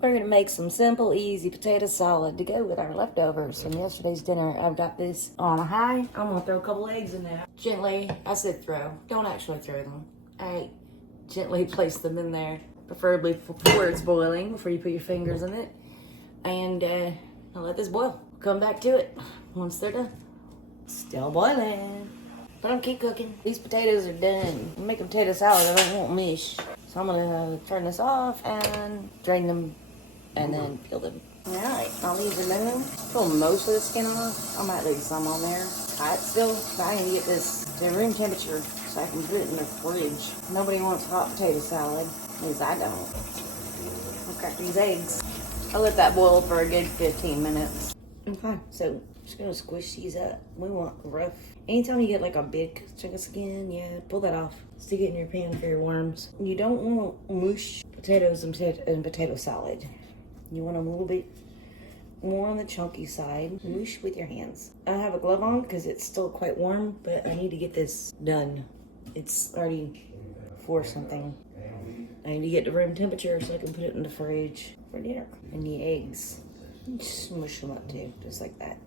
We're gonna make some simple, easy potato salad to go with our leftovers from yesterday's dinner. I've got this on a high. I'm gonna throw a couple eggs in there. Gently, I said throw. Don't actually throw them. I gently place them in there, preferably before it's boiling, before you put your fingers in it. And I'll let this boil. Come back to it once they're done. Still boiling. But I'm keep cooking. These potatoes are done. I'm making potato salad. I don't want mush. So I'm gonna turn this off and drain them and then peel them. Alright, all these removed. Pull most of the skin off. I might leave some on there. Hot still, but I need to get this to room temperature so I can put it in the fridge. Nobody wants hot potato salad. At least I don't. I'll crack these eggs. I'll let that boil for a good 15 minutes. Okay, so just gonna squish these up. We want rough. Anytime you get like a big chunk of skin, yeah, pull that off. Stick it in your pan for your worms. You don't want mush potatoes and potato salad. You want them a little bit more on the chunky side. Mush with your hands. I have a glove on because it's still quite warm, but I need to get this done. It's already 4 something. I need to get to room temperature so I can put it in the fridge for dinner. And the eggs, smush them up too, just like that.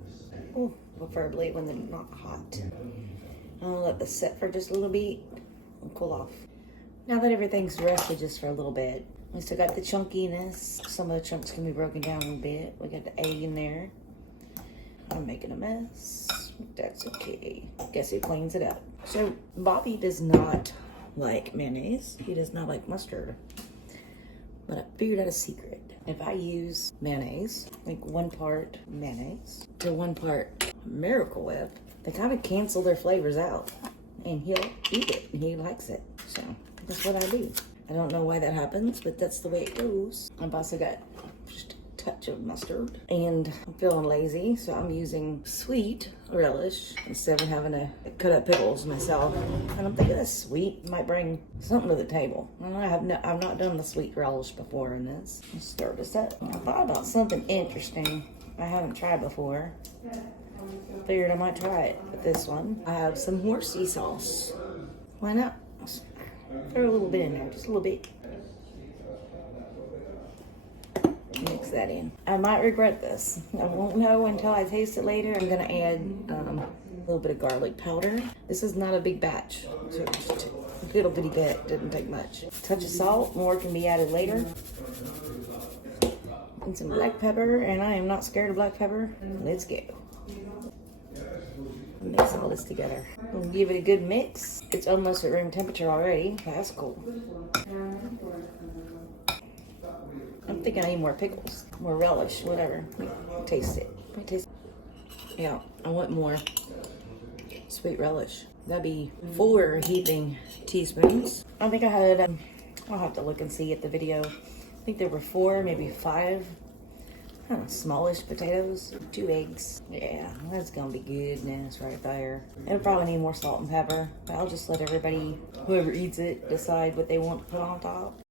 Ooh, preferably when they're not hot. I'll let this set for just a little bit and cool off. Now that everything's rested just for a little bit, we still got the chunkiness. Some of the chunks can be broken down a little bit. We got the egg in there. I'm making a mess. That's okay. Guess who cleans it up? So Bobby does not like mayonnaise. He does not like mustard. But I figured out a secret. If I use mayonnaise, like 1 part mayonnaise to 1 part Miracle Whip, they kind of cancel their flavors out. And he'll eat it, and he likes it. So that's what I do. I don't know why that happens, but that's the way it goes. I've also got just a touch of mustard. And I'm feeling lazy, so I'm using sweet relish instead of having to cut up pickles myself. And I'm thinking that sweet might bring something to the table. And I've not done the sweet relish before in this. Let's stir this up. I thought about something interesting I haven't tried before. Figured I might try it with this one. I have some horsey sauce. Why not? Throw a little bit in there, just a little bit. Mix that in. I might regret this. I won't know until I taste it later. I'm gonna add a little bit of garlic powder. This is not a big batch, so just a little bitty bit, didn't take much. Touch of salt, more can be added later. And some black pepper, and I am not scared of black pepper. Let's go. Mix all this together. We'll give it a good mix. It's almost at room temperature already. That's cool. I'm thinking I need more pickles, more relish, whatever. Taste it. Yeah, I want more sweet relish. That'd be 4 heaping teaspoons. I think I had, I'll have to look and see at the video. I think there were 4, maybe 5. Smallish potatoes, 2 eggs. Yeah, that's gonna be goodness right there. It'll probably need more salt and pepper, but I'll just let everybody, whoever eats it, decide what they want to put on top.